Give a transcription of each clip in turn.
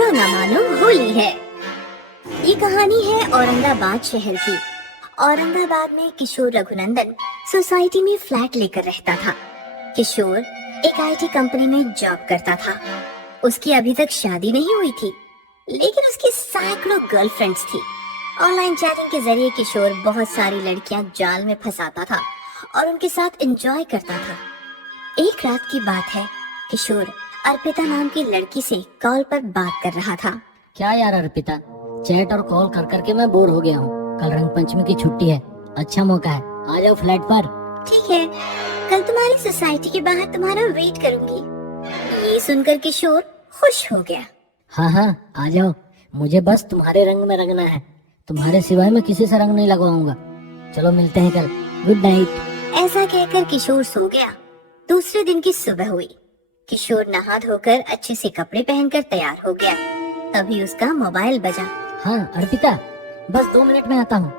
बुरा ना मानो होली है। ये कहानी है औरंगाबाद शहर की। औरंगाबाद में किशोर रघुनंदन सोसाइटी में फ्लैट लेकर रहता था। किशोर एक आईटी कंपनी में जॉब करता था। उसकी अभी तक शादी नहीं हुई थी, लेकिन उसकी सैकड़ों गर्लफ्रेंड्स थी। ऑनलाइन चैटिंग के जरिए किशोर बहुत सारी लड़कियां जाल में फंसाता था और उनके साथ एंजॉय करता था। एक रात की बात है, किशोर अर्पिता नाम की लड़की से कॉल पर बात कर रहा था। क्या यार अर्पिता, चैट और कॉल कर करके मैं बोर हो गया हूँ। कल रंग पंचमी की छुट्टी है, अच्छा मौका है, आ जाओ फ्लैट पर। ठीक है, कल तुम्हारी सोसाइटी के बाहर तुम्हारा वेट करूंगी। ये सुनकर किशोर खुश हो गया। हाँ हाँ आ जाओ, मुझे बस तुम्हारे रंग में रंगना है, तुम्हारे सिवाय मैं किसी से रंग नहीं लगवाऊंगा। चलो मिलते हैं कल, गुड नाइट। ऐसा कहकर किशोर सो गया। दूसरे दिन की सुबह हुई। किशोर नहा धोकर अच्छे से कपड़े पहनकर तैयार हो गया। तभी उसका मोबाइल बजा। हाँ अर्पिता, बस 2 मिनट में आता हूँ।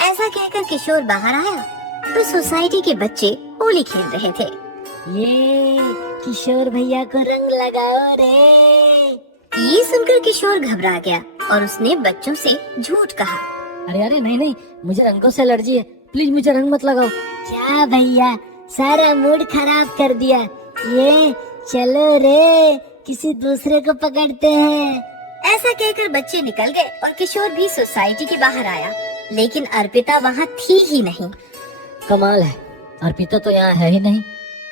ऐसा कहकर किशोर बाहर आया तो सोसाइटी के बच्चे होली खेल रहे थे। ये किशोर भैया को रंग लगाओ रे। ये सुनकर किशोर घबरा गया और उसने बच्चों से झूठ कहा। अरे अरे नहीं नहीं, मुझे रंगों से एलर्जी है, प्लीज मुझे रंग मत लगाओ। क्या भैया, सारा मूड खराब कर दिया। ये चलो रे, किसी दूसरे को पकड़ते हैं। ऐसा कहकर बच्चे निकल गए और किशोर भी सोसाइटी के बाहर आया, लेकिन अर्पिता वहाँ थी ही नहीं। कमाल है, अर्पिता तो यहाँ है ही नहीं।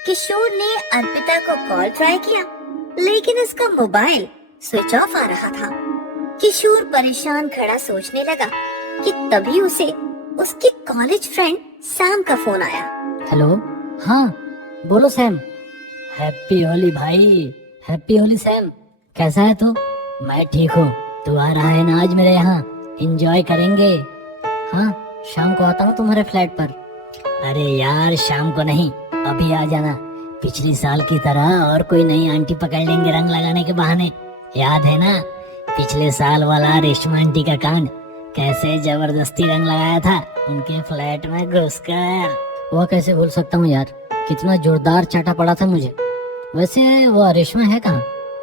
किशोर ने अर्पिता को कॉल ट्राई किया, लेकिन उसका मोबाइल स्विच ऑफ आ रहा था। किशोर परेशान खड़ा सोचने लगा कि तभी उसे उसके कॉलेज फ्रेंड सैम का फोन आया। हेलो, हाँ बोलो सैम। हैप्पी होली भाई, हैप्पी होली सैम, कैसा है तू? मैं ठीक हूँ, तू आ रहा है ना आज मेरे यहाँ, एंजॉय करेंगे। हाँ शाम को आता हूँ तुम्हारे फ्लैट पर। अरे यार शाम को नहीं, अभी आ जाना। पिछली साल की तरह और कोई नई आंटी पकड़ लेंगे रंग लगाने के बहाने। याद है ना पिछले साल वाला रेशमा आंटी का कांड, कैसे जबरदस्ती रंग लगाया था उनके फ्लैट में घुसकर। वो कैसे भूल सकता हूँ यार, कितना जोरदार चाटा पड़ा था मुझे। वैसे वो रेशमा है कहाँ?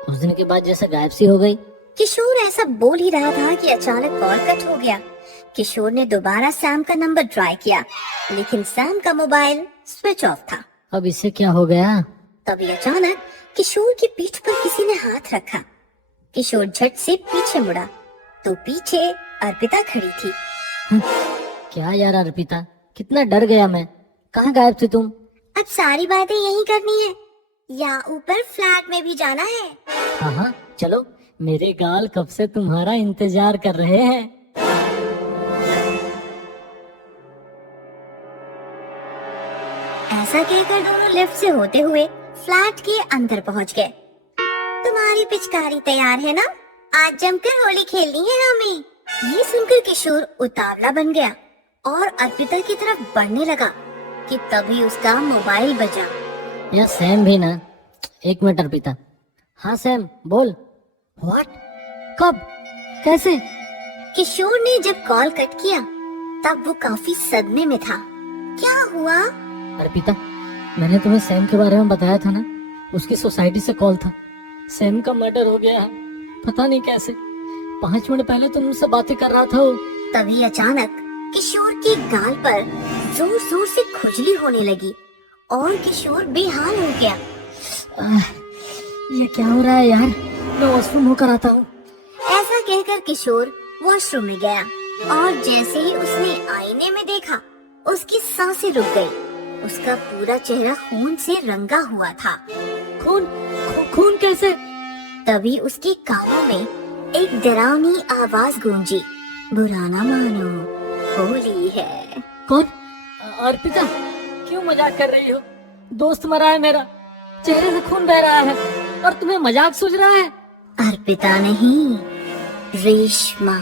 उस दिन के बाद जैसे गायब सी हो गई। किशोर ऐसा बोल ही रहा था कि अचानक कॉल कट हो गया। किशोर ने दोबारा सैम का नंबर ट्राई किया, लेकिन सैम का मोबाइल स्विच ऑफ था। अब इससे क्या हो गया? तभी अचानक किशोर की पीठ पर किसी ने हाथ रखा। किशोर झट से पीछे मुड़ा तो पीछे अर्पिता खड़ी थी। क्या यार अर्पिता, कितना डर गया मैं। कहाँ गायब थी तुम? अब सारी बातें यही करनी है या ऊपर फ्लैट में भी जाना है? हाँ हाँ चलो, मेरे गाल कब से तुम्हारा इंतजार कर रहे हैं। ऐसा कहकर दोनों लिफ्ट से होते हुए फ्लैट के अंदर पहुंच गए। तुम्हारी पिचकारी तैयार है ना? आज जमकर होली खेलनी है हमें। ये सुनकर किशोर उतावला बन गया और अर्पिता की तरफ बढ़ने लगा कि तभी उसका मोबाइल बजा। या सैम भी ना। एक मिनट अर्पिता। हाँ सैम बोल। व्हाट? कब? कैसे? किशोर ने जब कॉल कट किया तब वो काफी सदमे में था। क्या हुआ? अर्पिता, मैंने तुम्हें सैम के बारे में बताया था ना, उसकी सोसाइटी से कॉल था। सैम का मर्डर हो गया है, पता नहीं कैसे। 5 मिनट पहले तुम मुझसे बातें कर रहा था वो। तभी अचानक किशोर के गाल पर जोर जोर से खुजली होने लगी और किशोर बेहाल हो गया। ये क्या हो रहा है यार, मैं वॉशरूम होकर आता हूँ। ऐसा कहकर किशोर वॉशरूम में गया और जैसे ही उसने आईने में देखा, उसकी सांसें रुक गई। उसका पूरा चेहरा खून से रंगा हुआ था। खून? खून कैसे? तभी उसके कानों में एक डरावनी आवाज गूंजी, बुरा ना मानो होली है। कौन? अर्पिता, क्यों मजाक कर रही हो? दोस्त मरा है मेरा, चेहरे से खून बह रहा है और तुम्हें मजाक सूझ रहा है? अर्पिता नहीं, रेशमा।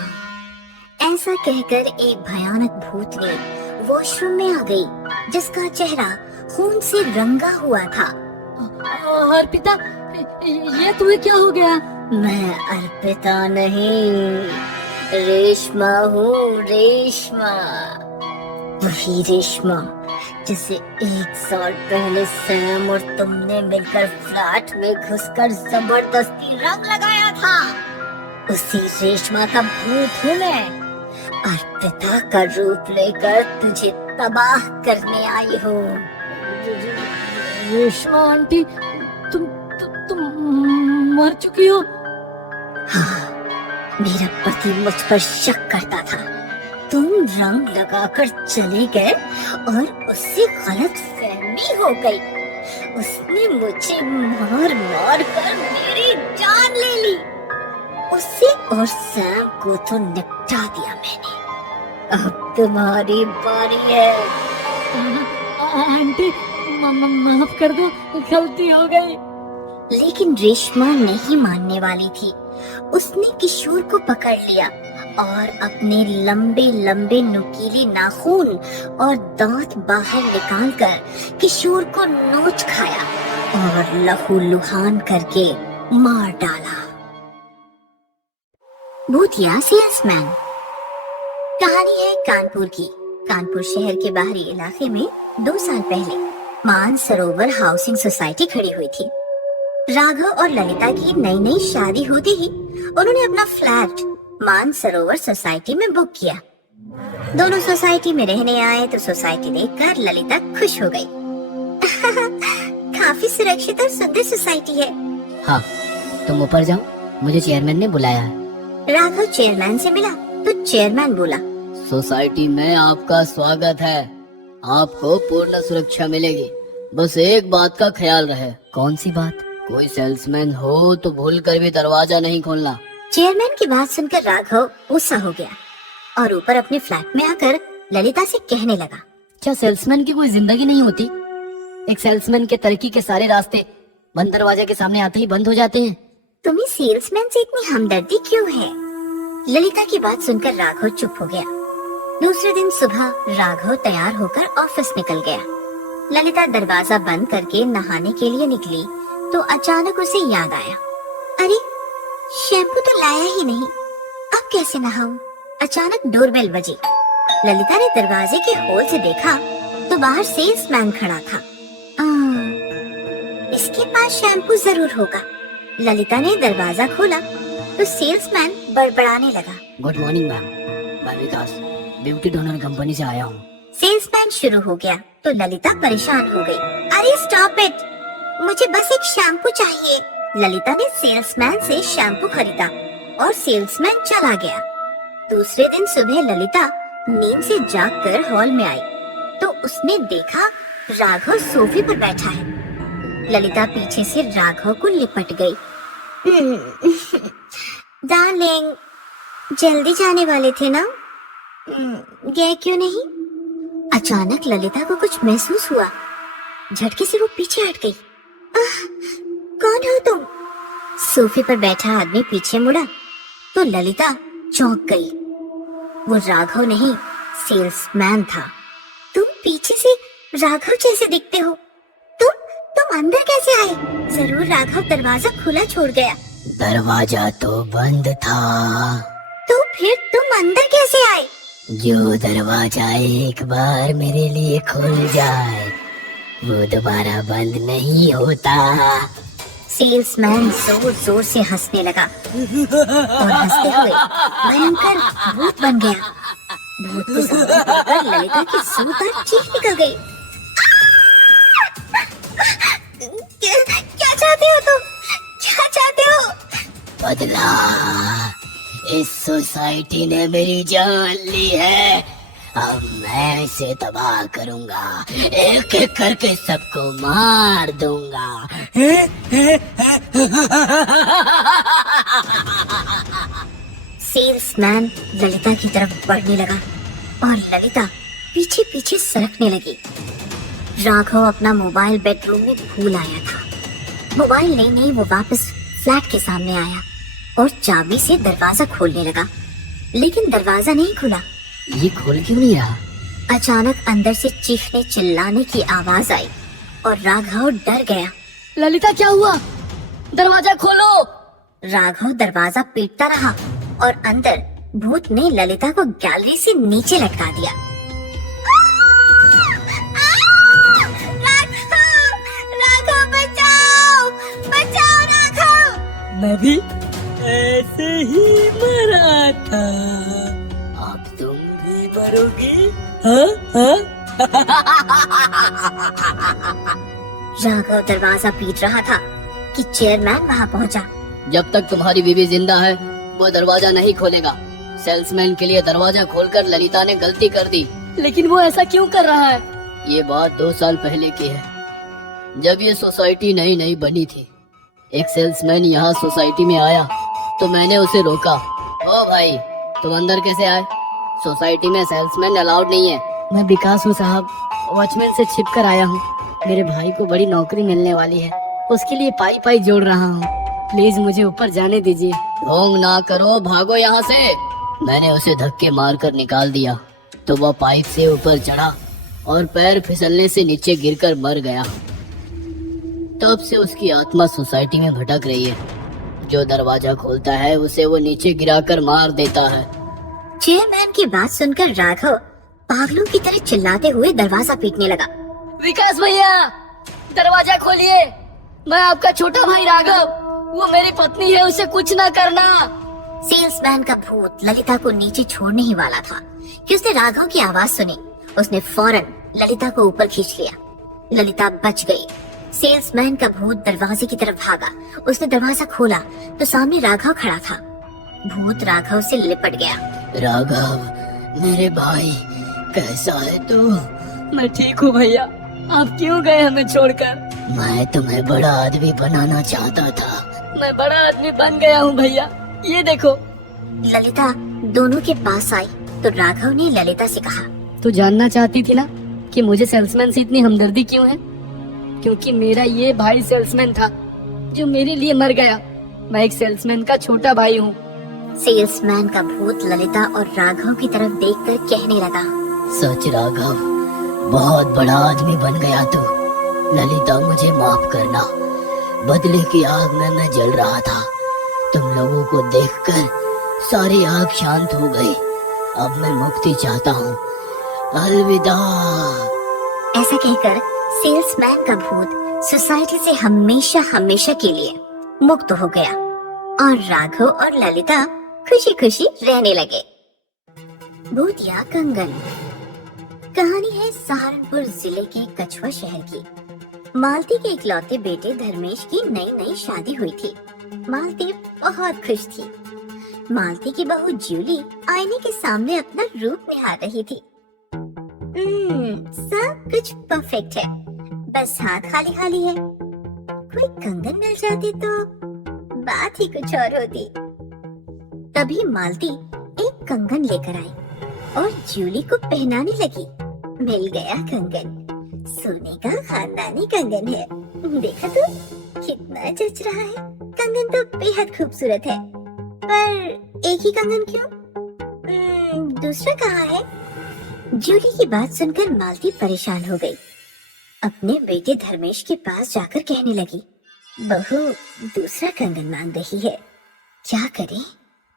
ऐसा कहकर एक भयानक भूतनी वॉशरूम में आ गई, जिसका चेहरा खून से रंगा हुआ था। अर्पिता, ये तुम्हें क्या हो गया? मैं अर्पिता नहीं, रेशमा हूँ, रेशमा। वही रेशमा जिसे 1 साल पहले सैम और तुमने मिलकर फ्लैट में घुसकर जबरदस्ती रंग लगाया था। उसी रेशमा का भूत हूँ मैं और पिता का रूप लेकर तुझे तबाह करने आई हूँ। रेशमा आंटी, तुम मर चुकी हो? हाँ, मेरा पति मुझ पर शक करता था। तुम रंग लगाकर चले गए और उससे गलत फहमी हो गई। उसने मुझे मार मार कर मेरी जान ले ली। उसे और सैम को तो निपटा दिया मैंने। अब तुम्हारी बारी है। आंटी, माफ कर दो, गलती हो गई। लेकिन रेशमा नहीं मानने वाली थी। उसने किशोर को पकड़ लिया और अपने लंबे लंबे नुकीले नाखून और दांत बाहर निकालकर किशोर को नोच खाया और लहूलुहान करके मार डाला। भूतिया सेल्समैन। कहानी है कानपुर की। कानपुर शहर के बाहरी इलाके में 2 साल पहले मानसरोवर हाउसिंग सोसाइटी खड़ी हुई थी। राघव और ललिता की नई नई शादी होते ही उन्होंने अपना फ्लैट मानसरोवर सोसाइटी में बुक किया। दोनों सोसाइटी में रहने आए तो सोसाइटी देखकर ललिता खुश हो गई। काफी सुरक्षित और सुंदर सोसाइटी है। हाँ, तुम ऊपर जाओ, मुझे चेयरमैन ने बुलाया है। राघव चेयरमैन से मिला तो चेयरमैन बोला, सोसाइटी में आपका स्वागत है। आपको पूर्ण सुरक्षा मिलेगी, बस एक बात का ख्याल रहे। कौन सी बात? कोई सेल्समैन हो तो भूल कर भी दरवाजा नहीं खोलना। चेयरमैन की बात सुनकर राघव गुस्सा हो गया और ऊपर अपने फ्लैट में आकर ललिता से कहने लगा, क्या सेल्समैन की कोई जिंदगी नहीं होती? एक सेल्समैन के तरक्की के सारे रास्ते बंद दरवाजे के सामने आते ही बंद हो जाते हैं। तुम्हें सेल्समैन से इतनी हमदर्दी क्यों है? ललिता की बात सुनकर राघव चुप हो गया। दूसरे दिन सुबह राघव तैयार होकर ऑफिस निकल गया। ललिता दरवाजा बंद करके नहाने के लिए निकली तो अचानक उसे याद आया, अरे शैम्पू तो लाया ही नहीं, अब कैसे नहाऊं? अचानक डोरबेल बजी। ललिता ने दरवाजे के होल से देखा तो बाहर सेल्समैन खड़ा था। इसके पास शैम्पू जरूर होगा। ललिता ने दरवाजा खोला तो सेल्समैन बड़बड़ाने लगा, गुड मॉर्निंग मैम, मैं विकास ब्यूटी डोनर कंपनी से आया हूँ। सेल्समैन शुरू हो गया तो ललिता परेशान हो गई। अरे स्टॉप इट, मुझे बस एक शैम्पू चाहिए। ललिता ने सेल्समैन से शैम्पू खरीदा और सेल्समैन चला गया। दूसरे दिन सुबह ललिता नींद से जागकर हॉल में आई तो उसने देखा राघव सोफे पर बैठा है। ललिता पीछे से राघव को लिपट गई। डार्लिंग, जल्दी जाने वाले थे ना? गए क्यों नहीं? अचानक ललिता को कुछ महसूस हुआ। झटके से वो पीछे हट गई। कौन हो तुम? सोफे पर बैठा आदमी पीछे मुड़ा तो ललिता चौंक गई। वो राघव नहीं, सेल्समैन था। तुम पीछे से राघव जैसे दिखते हो। तुम अंदर कैसे आए? जरूर राघव दरवाजा खुला छोड़ गया। दरवाजा तो बंद था। तो फिर तुम अंदर कैसे आए? जो दरवाजा एक बार मेरे लिए खुल जाए वो दोबारा बंद नहीं होता। सेल्समैन जोर जोर से हंसने लगा और हंसते हुए भयंकर भूत बन गया। भूत को सामने देखकर ललिता की जोरदार चीख निकल गई। क्या चाहते हो तुम? क्या चाहते हो? बदला, इस सोसाइटी ने मेरी जान ली है। अब मैं इसे तबाह करूंगा, एक एक करके सबको मार दूंगा। सेल्समैन ललिता की तरफ बढ़ने लगा और ललिता पीछे पीछे सरकने लगी। राघव अपना मोबाइल बेडरूम में भूल आया था। मोबाइल नहीं वो वापस फ्लैट के सामने आया और चाबी से दरवाजा खोलने लगा, लेकिन दरवाजा नहीं खुला। ये खोल क्यों नहीं रहा? अचानक अंदर से चीखने चिल्लाने की आवाज आई और राघव डर गया। ललिता, क्या हुआ? दरवाजा खोलो। राघव दरवाजा पीटता रहा और अंदर भूत ने ललिता को गैलरी से नीचे लटका दिया। राघव, बचाओ, बचाओ राघव। मैं भी ऐसे ही मरा था, अब तुम भी मरोगी। हाँ हाँ। राघव दरवाजा पीट रहा था कि चेयरमैन वहां पहुंचा। जब तक तुम्हारी बीवी जिंदा है वो दरवाजा नहीं खोलेगा। सेल्समैन के लिए दरवाजा खोलकर ललिता ने गलती कर दी। लेकिन वो ऐसा क्यों कर रहा है? ये बात 2 साल पहले की है, जब ये सोसाइटी नई नई बनी थी। एक सेल्समैन यहाँ सोसाइटी में आया तो मैंने उसे रोका। ओ भाई, तुम अंदर कैसे आए? सोसाइटी में सेल्समैन अलाउड नहीं है। मैं विकास हूँ साहब, वॉचमैन से छिप कर आया हूँ। मेरे भाई को बड़ी नौकरी मिलने वाली है, उसके लिए पाई पाई जोड़ रहा हूँ। प्लीज मुझे ऊपर जाने दीजिए। ढोंग ना करो, भागो यहाँ से। मैंने उसे धक्के मारकर निकाल दिया तो वह पाइप से ऊपर चढ़ा और पैर फिसलने से नीचे गिरकर मर गया। तब से उसकी आत्मा सोसाइटी में भटक रही है। जो दरवाजा खोलता है उसे वो नीचे गिराकर मार देता है। चेयरमैन की बात सुनकर राघव पागलों की तरह चिल्लाते हुए दरवाजा पीटने लगा। विकास भैया, दरवाजा खोलिए। मैं आपका छोटा भाई राघव, वो मेरी पत्नी है, उसे कुछ ना करना। सेल्समैन का भूत ललिता को नीचे छोड़ने ही वाला था कि उसने राघव की आवाज सुनी। उसने फौरन ललिता को ऊपर खींच लिया। ललिता बच गई। सेल्समैन का भूत दरवाजे की तरफ भागा। उसने दरवाजा खोला तो सामने राघव खड़ा था। भूत राघव से लिपट गया। राघव, मेरे भाई, कैसा है तू? मैं ठीक हूँ भैया, आप क्यों गए हमें छोड़कर? मैं तुम्हें बड़ा आदमी बनाना चाहता था। मैं बड़ा आदमी बन गया हूँ भैया, ये देखो। ललिता दोनों के पास आई तो राघव ने ललिता से कहा, तू जानना चाहती थी ना कि मुझे सेल्समैन से इतनी हमदर्दी क्यों है? क्योंकि मेरा ये भाई सेल्समैन था जो मेरे लिए मर गया। मैं एक सेल्समैन का छोटा भाई हूँ। सेल्समैन का भूत ललिता और राघव की तरफ देखकर कहने लगा, सच राघव, बहुत बड़ा आदमी बन गया तू। ललिता, मुझे माफ करना। बदले की आग में मैं जल रहा था। तुम लोगों को देखकर सारी आग शांत हो गई। अब मैं मुक्ति चाहता हूँ। अलविदा। ऐसा कहकर सेल्समैन का भूत सोसाइटी से हमेशा हमेशा के लिए मुक्त हो गया और राघव और ललिता खुशी खुशी रहने लगे। भूतिया कंगन। कहानी है सहारनपुर जिले के कछुआ शहर की। मालती के इकलौते बेटे धर्मेश की नई नई शादी हुई थी। मालती बहुत खुश थी। मालती की बहू जूली आईने के सामने अपना रूप निहार रही थी। सब कुछ परफेक्ट है, बस हाथ खाली खाली है। कोई कंगन मिल जाती तो बात ही कुछ और होती। तभी मालती एक कंगन लेकर आई और जूली को पहनाने लगी। मिल गया कंगन, सोने का खानदानी कंगन है। देखा तो कितना जच रहा है। कंगन तो बेहद खूबसूरत है, पर एक ही कंगन क्यों? दूसरा कहाँ है? जूली की बात सुनकर मालती परेशान हो गई। अपने बेटे धर्मेश के पास जाकर कहने लगी, बहू दूसरा कंगन मांग रही है, क्या करें?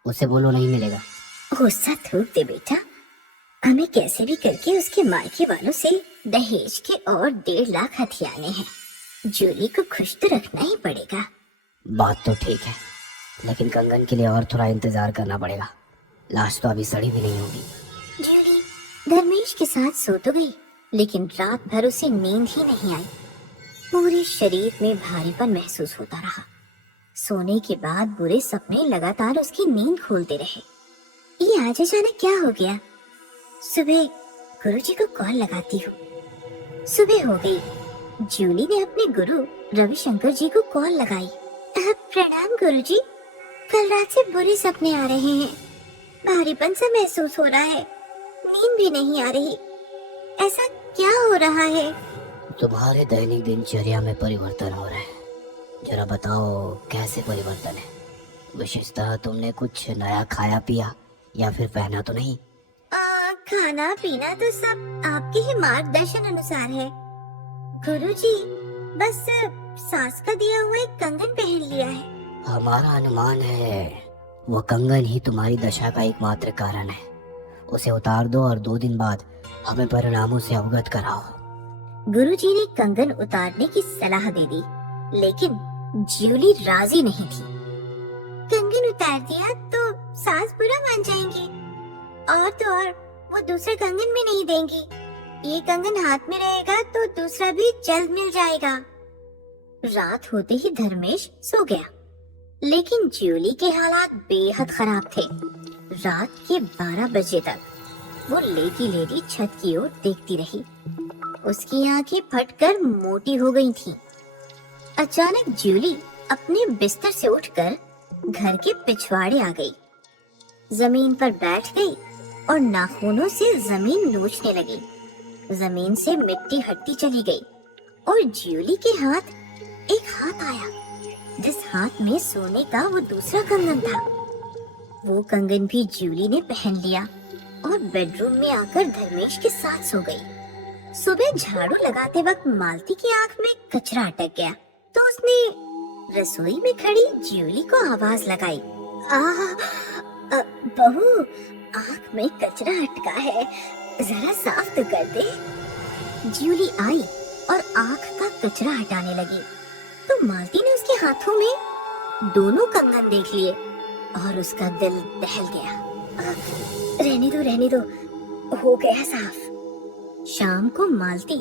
उसे बोलो नहीं मिलेगा। गुस्सा थूक दे बेटा, हमें कैसे भी करके उसके मायके वालों से दहेज के और 1.5 लाख हथियाने हैं। जूली को खुश तो रखना ही पड़ेगा। बात तो ठीक है, लेकिन कंगन के लिए और थोड़ा इंतजार करना पड़ेगा। लाश तो अभी सड़ी भी नहीं होगी। जूली धर्मेश के साथ सो तो गई, लेकिन रात भर उसे नींद ही नहीं आई। पूरे शरीर में भारीपन महसूस होता रहा। सोने के बाद बुरे सपने लगातार उसकी नींद खोलते रहे। ये आज अचानक क्या हो गया? सुबह गुरुजी को कॉल लगाती हूँ। सुबह हो गई। जूली ने अपने गुरु रविशंकर जी को कॉल लगाई। प्रणाम गुरुजी, कल रात से बुरे सपने आ रहे हैं। भारीपन सा महसूस हो रहा है, नींद भी नहीं आ रही। ऐसा क्या हो रहा है? तुम्हारे दैनिक दिनचर्या में परिवर्तन हो रहा है। जरा बताओ कैसे परिवर्तन है? विशेषतः तुमने कुछ नया खाया पिया या फिर पहना तो नहीं? खाना पीना तो सब आपके ही मार्गदर्शन अनुसार है गुरुजी। बस सास का दिया हुआ एक कंगन पहन लिया है। हमारा अनुमान है वो कंगन ही तुम्हारी दशा का एकमात्र कारण है। उसे उतार दो और 2 दिन बाद हमें परिणामों से अवगत कराओ। गुरुजी ने कंगन उतारने की सलाह दे दी, लेकिन जूली राजी नहीं थी। कंगन उतार दिया तो सास बुरा मान जाएंगी, और तो और वो दूसरा कंगन भी नहीं देंगी। ये कंगन हाथ में रहेगा तो दूसरा भी जल्द मिल जाएगा। रात होते ही धर्मेश सो गया, लेकिन जूली के हालात बेहद खराब थे। रात के 12 बजे तक वो लेटी लेटी छत की ओर देखती रही। उसकी आंखें फटकर मोटी हो गई थीं। अचानक जूली अपने बिस्तर से उठकर घर के पिछवाड़े आ गई, जमीन पर बैठ गई और नाखूनों से जमीन नोचने लगी। जमीन से मिट्टी हटती चली गई और जूली के हाथ एक हाथ आया, जिस हाथ में सोने का वो दूसरा कंगन था। वो कंगन भी जूली ने पहन लिया और बेडरूम में आकर धर्मेश के साथ सो गई। सुबह झाड़ू लगाते वक्त मालती की आंख में कचरा अटक गया, तो उसने रसोई में खड़ी जूली को आवाज लगाई, बहू, आंख में कचरा अटका है, जरा साफ तो कर दे। जूली आई और आंख का कचरा हटाने लगी, तो मालती ने उसके हाथों में दोनों कंगन देख लिए और उसका दिल दहल गया। रहने दो, हो गया साफ। शाम को मालती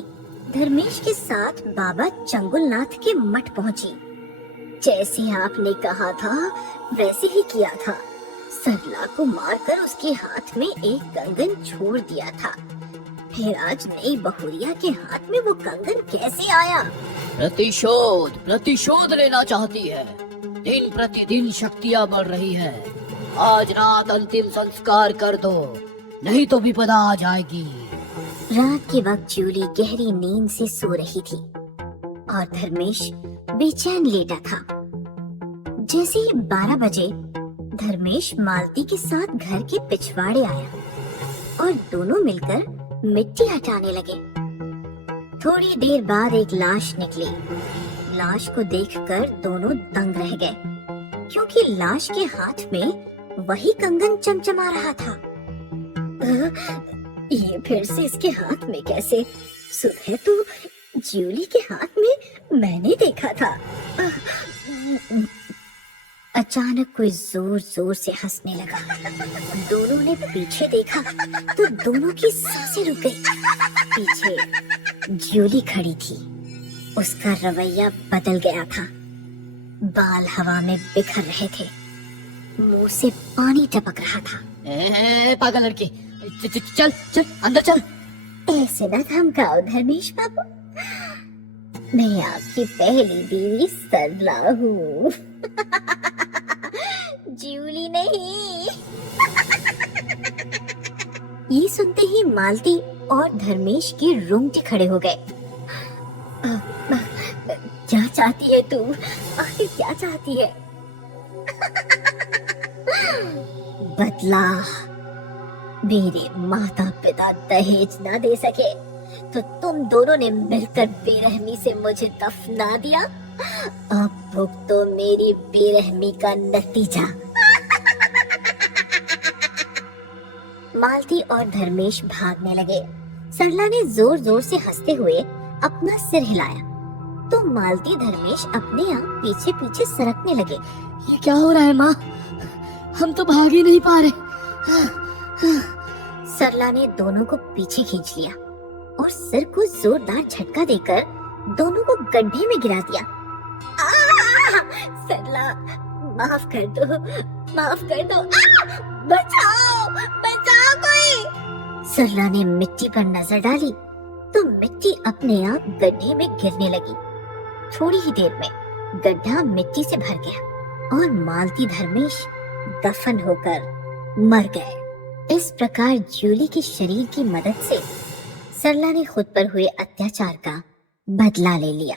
धर्मेश के साथ बाबा चंगुलनाथ के मठ पहुंची। जैसे आपने कहा था वैसे ही किया था। सरला को मारकर उसके हाथ में एक कंगन छोड़ दिया था, फिर आज नई बहुरिया के हाथ में वो कंगन कैसे आया? प्रतिशोध लेना चाहती है। दिन प्रतिदिन शक्तियाँ बढ़ रही है। आज रात अंतिम संस्कार कर दो, नहीं तो विपदा आ जाएगी। रात के वक्त जूली गहरी नींद से सो रही थी और धर्मेश बेचैन लेटा था। जैसे ही 12 बजे धर्मेश मालती के साथ घर के पिछवाड़े आया और दोनों मिलकर मिट्टी हटाने लगे। थोड़ी देर बाद एक लाश निकली। लाश को देखकर दोनों दंग रह गए, क्योंकि लाश के हाथ में वही कंगन चमचमा रहा था। ये फिर से इसके हाथ में कैसे? सुबह तो जूली के हाथ में मैंने देखा था। अचानक कोई जोर जोर से हंसने लगा। दोनों ने पीछे देखा तो दोनों की सांसें रुक गई। पीछे जूली खड़ी थी। उसका रवैया बदल गया था। बाल हवा में बिखर रहे थे, मुंह से पानी टपक रहा था। पागल लड़की, चल चल अंदर चल। ऐसे न धमकाओ धर्मेश बाबू, मैं आपकी पहली बीवी सरला हूँ। जूली नहीं। ये सुनते ही मालती और धर्मेश के रोंगटे खड़े हो गए। क्या चाहती है तू? आखिर क्या चाहती है? बदला। मेरे माता पिता दहेज ना दे सके तो तुम दोनों ने मिलकर बेरहमी से मुझे दफना दिया। अब भुगतो मेरी बेरहमी का नतीजा। मालती और धर्मेश भागने लगे। सरला ने जोर जोर से हंसते हुए अपना सिर हिलाया, तो मालती धर्मेश अपने आप पीछे पीछे सरकने लगे। ये क्या हो रहा है माँ? हम तो भाग ही नहीं पा रहे। सरला ने दोनों को पीछे खींच लिया और सिर को जोरदार झटका देकर दोनों को गड्ढे में गिरा दिया। सरला, माफ कर दो, माफ कर दो। बचाओ, बचाओ कोई। सरला ने मिट्टी पर नजर डाली तो मिट्टी अपने आप गड्ढे में गिरने लगी। थोड़ी ही देर में गड्ढा मिट्टी से भर गया और मालती धर्मेश दफन होकर मर गए। इस प्रकार जूली के शरीर की मदद से सरला ने खुद पर हुए अत्याचार का बदला ले लिया।